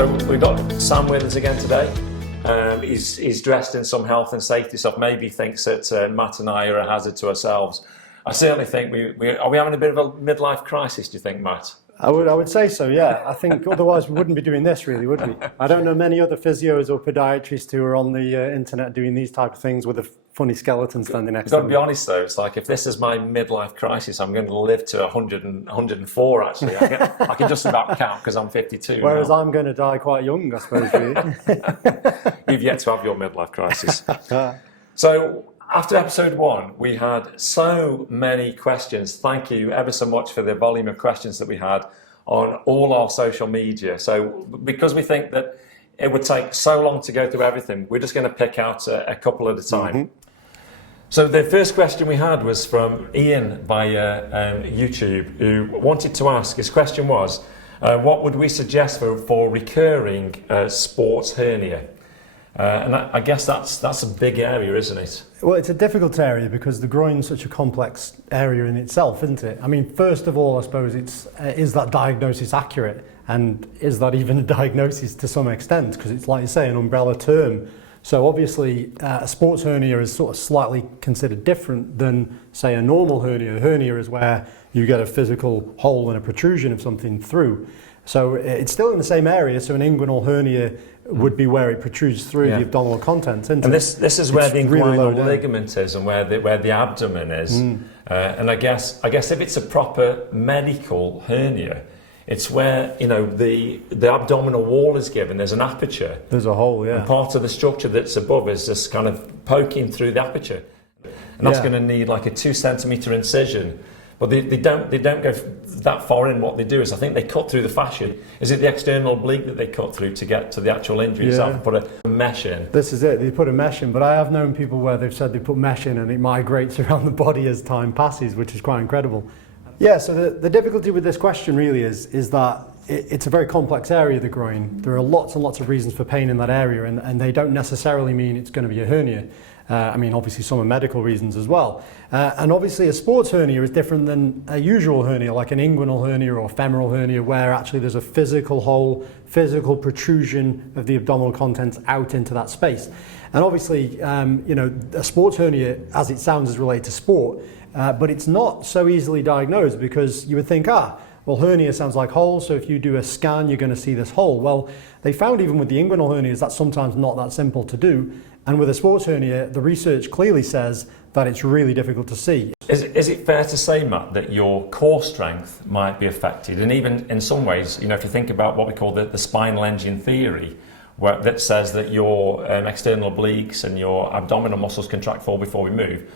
So we've got Sam with us again today. He's dressed in some health and safety stuff. Maybe thinks that Matt and I are a hazard to ourselves. I certainly think are we having a bit of a midlife crisis, do you think, Matt? I would say so, yeah. I think otherwise we wouldn't be doing this, really, would we? I don't know many other physios or podiatrists who are on the internet doing these type of things with a funny skeleton standing next to them. I've got to be honest, though. It's like, if this is my midlife crisis, I'm going to live to 100 and 104, actually. I can just about count because I'm 52 Whereas now. I'm going to die quite young, I suppose, really. You've yet to have your midlife crisis. So, after episode 1, we had so many questions. Thank you ever so much for the volume of questions that we had on all our social media. So because we think that it would take so long to go through everything, we're just going to pick out a couple at a time. Mm-hmm. So the first question we had was from Ian via YouTube, who wanted to ask, his question was, what would we suggest for recurring sports hernia? And I guess that's a big area, isn't it? Well, it's a difficult area because the groin's such a complex area in itself, isn't it? I mean, first of all, I suppose is that diagnosis accurate? And is that even a diagnosis to some extent? Because it's, like you say, an umbrella term. So obviously, a sports hernia is sort of slightly considered different than, say, a normal hernia. A hernia is where you get a physical hole and a protrusion of something through. So it's still in the same area, so an inguinal hernia would be where it protrudes through the abdominal contents. And this is where the inguinal ligament is and where the abdomen is. And I guess if it's a proper medical hernia, it's where, the abdominal wall is given, there's an aperture. There's a hole, yeah. And part of the structure that's above is just kind of poking through the aperture. And that's going to need like a 2 centimetre incision. But they don't go that far in. What they do is, I think they cut through the fascia. Is it the external oblique that they cut through to get to the actual injury itself and put a mesh in? This is it, they put a mesh in, but I have known people where they've said they put mesh in and it migrates around the body as time passes, which is quite incredible. Yeah, so the difficulty with this question really is that it's a very complex area, the groin. There are lots and lots of reasons for pain in that area, and they don't necessarily mean it's going to be a hernia. I mean, obviously some are medical reasons as well. And obviously a sports hernia is different than a usual hernia, like an inguinal hernia or femoral hernia, where actually there's a physical hole, physical protrusion of the abdominal contents out into that space. And obviously, a sports hernia, as it sounds, is related to sport, but it's not so easily diagnosed because you would think, well, hernia sounds like hole, so if you do a scan, you're going to see this hole. Well, they found even with the inguinal hernias, that's sometimes not that simple to do. And with a sports hernia, the research clearly says that it's really difficult to see. Is it fair to say, Matt, that your core strength might be affected? And even in some ways, if you think about what we call the spinal engine theory, that says that your external obliques and your abdominal muscles contract forward before we move,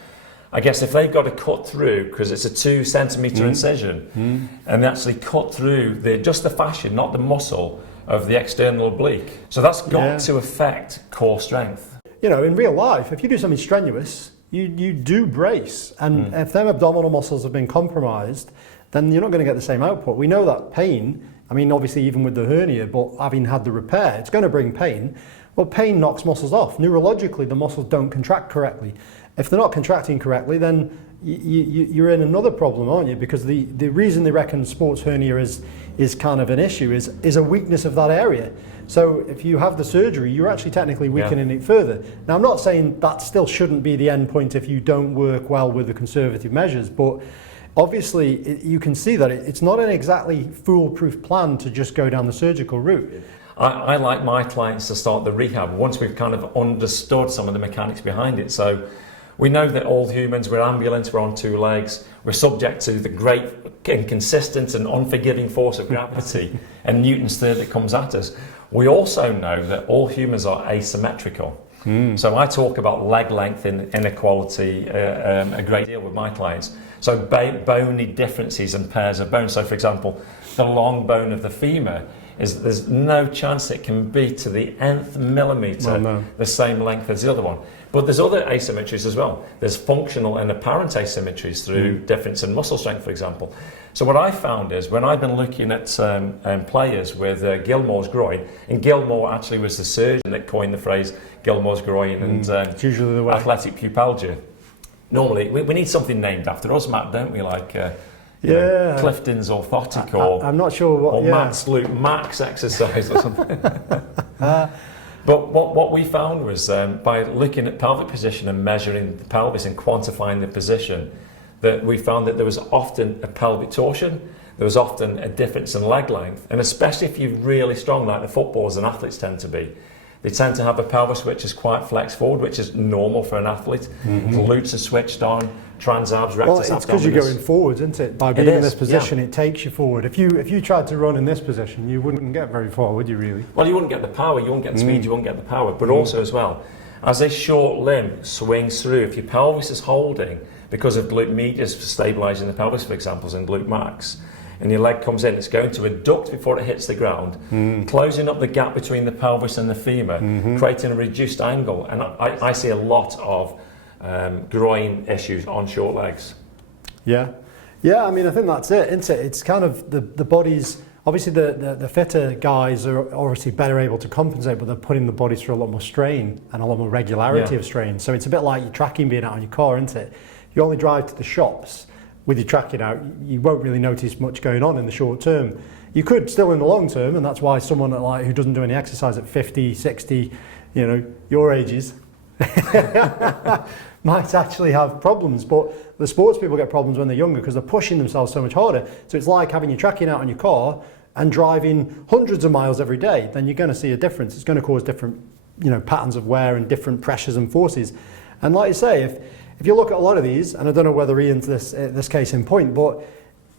I guess if they've got to cut through, because it's a 2 centimetre incision, and they actually cut through just the fascia, not the muscle, of the external oblique. So that's got to affect core strength. In real life, if you do something strenuous, you do brace. And if them abdominal muscles have been compromised, then you're not going to get the same output. We know that pain, I mean, obviously even with the hernia, but having had the repair, it's going to bring pain. Well, pain knocks muscles off. Neurologically, the muscles don't contract correctly. If they're not contracting correctly, then you're in another problem, aren't you? Because the reason they reckon sports hernia is kind of an issue is a weakness of that area. So if you have the surgery, you're actually technically weakening it further. Now, I'm not saying that still shouldn't be the end point if you don't work well with the conservative measures, but obviously you can see that it's not an exactly foolproof plan to just go down the surgical route. I like my clients to start the rehab once we've kind of understood some of the mechanics behind it. So we know that all humans, we're ambulant, we're on 2 legs, we're subject to the great inconsistent and unforgiving force of gravity and Newton's third that comes at us. We also know that all humans are asymmetrical. So I talk about leg length inequality a great deal with my clients. So bony differences and pairs of bones. So for example, the long bone of the femur there's no chance it can be to the nth millimetre the same length as the other one. But there's other asymmetries as well. There's functional and apparent asymmetries through difference in muscle strength, for example. So what I found is when I've been looking at players with Gilmore's groin, and Gilmore actually was the surgeon that coined the phrase Gilmore's groin and it's usually the way. Athletic pubalgia. Normally, we need something named after us, Matt, don't we? Like Yeah. Clifton's orthotic I'm not sure what. or Yeah. Matt's Luke Max exercise or something. But what we found was by looking at pelvic position and measuring the pelvis and quantifying the position, that we found that there was often a pelvic torsion, there was often a difference in leg length, and especially if you're really strong, like the footballers and athletes tend to be, they tend to have a pelvis which is quite flexed forward, which is normal for an athlete. The glutes are switched on, transabs, rectus Well, it's because you're abdominis. going forwards, isn't it? By being in this position, it takes you forward. If you tried to run in this position, you wouldn't get very far, would you really? Well, you wouldn't get the power, you wouldn't get the speed, you wouldn't get the power, but also as well, as a short limb swings through, if your pelvis is holding, because of glute medius for stabilising the pelvis, for example, in glute max, and your leg comes in, it's going to adduct before it hits the ground, closing up the gap between the pelvis and the femur, creating a reduced angle. And I see a lot of groin issues on short legs. Yeah. Yeah, I mean, I think that's it, isn't it? It's kind of the body's, obviously the fitter guys are obviously better able to compensate, but they're putting the bodies through a lot more strain and a lot more regularity of strain. So it's a bit like your tracking being out on your car, isn't it? You only drive to the shops with your tracking out, you won't really notice much going on in the short term. You could still in the long term, and that's why someone who doesn't do any exercise at 50, 60, your ages, might actually have problems. But the sports people get problems when they're younger because they're pushing themselves so much harder. So it's like having your tracking out on your car and driving hundreds of miles every day. Then you're going to see a difference. It's going to cause different, patterns of wear and different pressures and forces. And like you say, if you look at a lot of these, and I don't know whether Ian's this case in point, but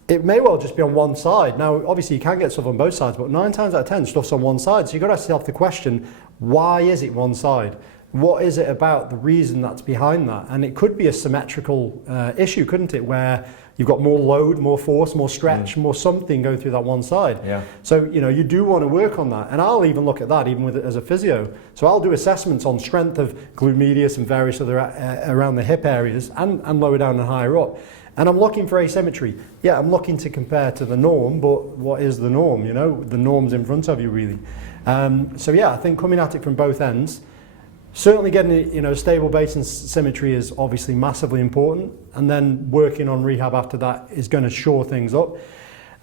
it may well just be on one side. Now, obviously you can get stuff on both sides, but 9 times out of 10, stuff's on one side. So you've got to ask yourself the question, why is it one side? What is it about the reason that's behind that? And it could be a symmetrical issue, couldn't it? Where you've got more load, more force, more stretch, more something going through that one side. Yeah. So, you do want to work on that. And I'll even look at that even with it as a physio. So I'll do assessments on strength of glute medius and various other around the hip areas and lower down and higher up. And I'm looking for asymmetry. Yeah, I'm looking to compare to the norm, but what is the norm? The norm's in front of you really. So yeah, I think coming at it from both ends, certainly getting stable base and symmetry is obviously massively important, and then working on rehab after that is going to shore things up.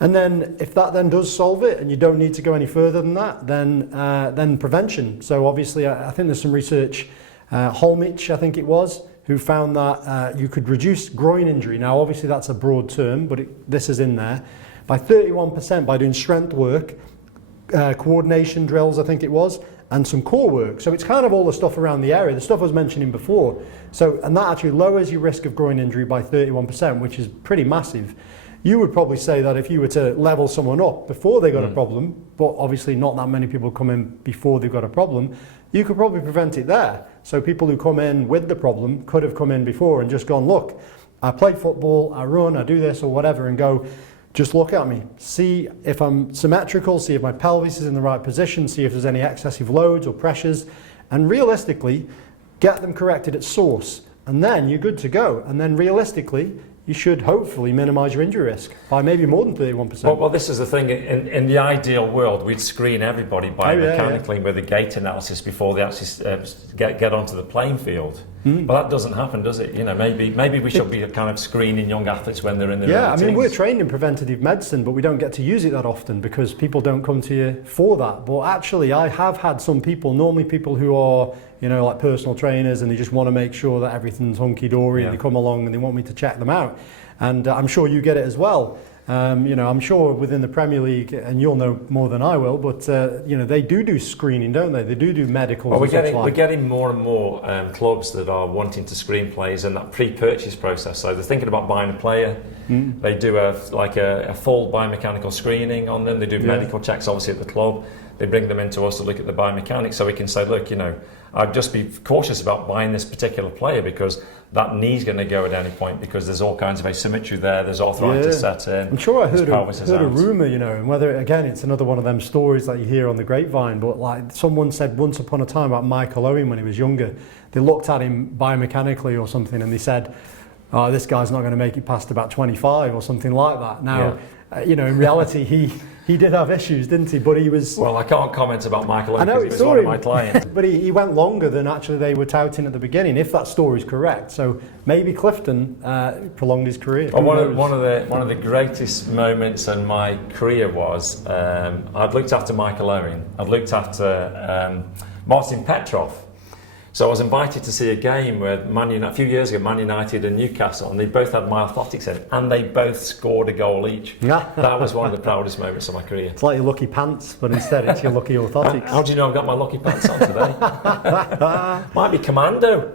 And then if that then does solve it and you don't need to go any further than that, then prevention. So obviously I think there's some research, Holmich I think it was, who found that you could reduce groin injury. Now obviously that's a broad term, but this is in there, by 31% by doing strength work, coordination drills I think it was, and some core work. So it's kind of all the stuff around the area, the stuff I was mentioning before. And that actually lowers your risk of groin injury by 31%, which is pretty massive. You would probably say that if you were to level someone up before they got a problem, but obviously not that many people come in before they've got a problem, you could probably prevent it there. So people who come in with the problem could have come in before and just gone, look, I play football, I run, I do this or whatever, and go, just look at me, see if I'm symmetrical, see if my pelvis is in the right position, see if there's any excessive loads or pressures, and realistically, get them corrected at source. And then you're good to go. And then realistically, you should hopefully minimise your injury risk by maybe more than 31%. Well, this is the thing. In the ideal world, we'd screen everybody biomechanically with a gait analysis before they actually get onto the playing field. But that doesn't happen, does it? Maybe we should be kind of screening young athletes when they're in their early teens. We're trained in preventative medicine, but we don't get to use it that often because people don't come to you for that. But actually, I have had some people, normally people who are, like personal trainers, and they just want to make sure that everything's hunky-dory, and they come along and they want me to check them out. And I'm sure you get it as well. I'm sure within the Premier League, and you'll know more than I will, but they do screening, don't they? They do medicals. Well, we're getting more and more clubs that are wanting to screen players in that pre-purchase process. So they're thinking about buying a player. They do a full biomechanical screening on them. They do medical checks, obviously, at the club. They bring them into us to look at the biomechanics, so we can say, look, I'd just be cautious about buying this particular player because that knee's going to go at any point because there's all kinds of asymmetry there. There's arthritis set in. I'm sure I heard a rumour, and whether, again, it's another one of them stories that you hear on the grapevine, but like someone said once upon a time about Michael Owen when he was younger, they looked at him biomechanically or something and they said, oh, this guy's not going to make it past about 25 or something like that. Now, You know, in reality, he did have issues, didn't he? But he was... Well, I can't comment about Michael I know, because he was one of my clients. But he went longer than actually they were touting at the beginning, if that story's correct. So maybe Clifton prolonged his career. Well, one of the greatest moments in my career was I'd looked after Michael Owen, I'd looked after Martin Petrov. So I was invited to see a game with a few years ago, Man United and Newcastle, and they both had my orthotics in, and they both scored a goal each. That was one of the proudest moments of my career. It's like your lucky pants, but instead it's your lucky orthotics. How do you know I've got my lucky pants on today? Might be commando,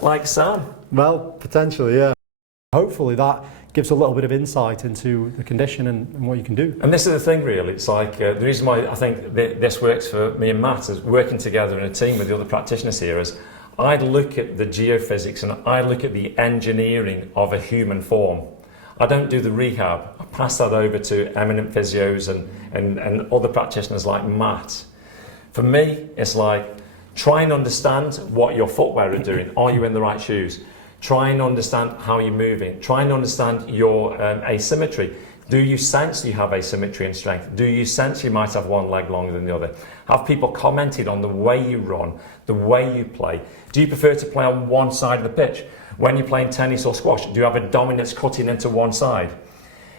like Sam. Well, potentially, yeah. Hopefully that gives a little bit of insight into the condition and what you can do. And this is the thing, really. It's like the reason why I think this works for me and Matt is working together in a team with the other practitioners here is I'd look at the geophysics and I look at the engineering of a human form. I don't do the rehab. I pass that over to eminent physios and other practitioners like Matt. For me, it's like try and understand what your footwear are doing. Are you in the right shoes? Try and understand how you're moving. Try and understand your asymmetry. Do you sense you have asymmetry and strength? Do you sense you might have one leg longer than the other? Have people commented on the way you run, the way you play? Do you prefer to play on one side of the pitch? When you're playing tennis or squash, do you have a dominance cutting into one side?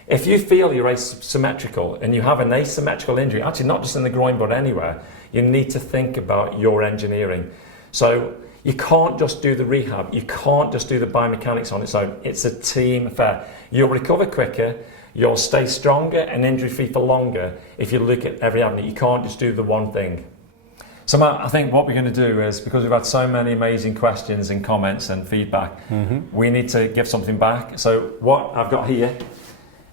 If you feel you're asymmetrical and you have an asymmetrical injury, actually not just in the groin but anywhere, you need to think about your engineering. So you can't just do the rehab, you can't just do the biomechanics on its own. It's a team affair. You'll recover quicker, you'll stay stronger and injury-free for longer if you look at every avenue. You can't just do the one thing. So Matt, I think what we're going to do is, because we've had so many amazing questions and comments and feedback, we need to give something back. So what I've got here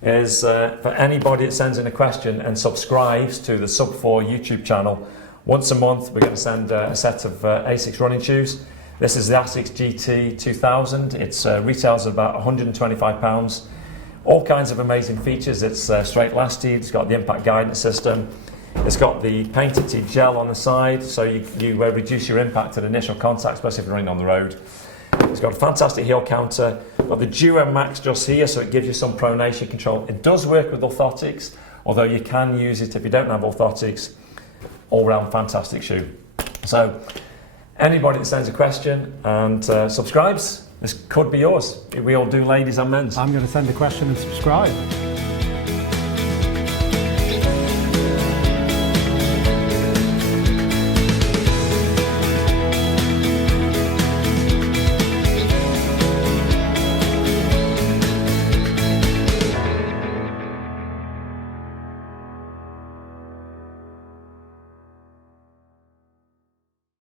is for anybody that sends in a question and subscribes to the Sub4 YouTube channel, once a month we're going to send a set of ASICS running shoes. This is the ASICS GT 2000. It's retails at about £125. All kinds of amazing features. It's straight lasted, it's got the impact guidance system, it's got the painted tee gel on the side, so you reduce your impact at initial contact, especially if you're running on the road. It's got a fantastic heel counter, got the Duo Max just here, so it gives you some pronation control. It does work with orthotics, although you can use it if you don't have orthotics. All round fantastic shoe. So anybody that sends a question and subscribes, this could be yours. We all do ladies and men's. I'm going to send a question and subscribe.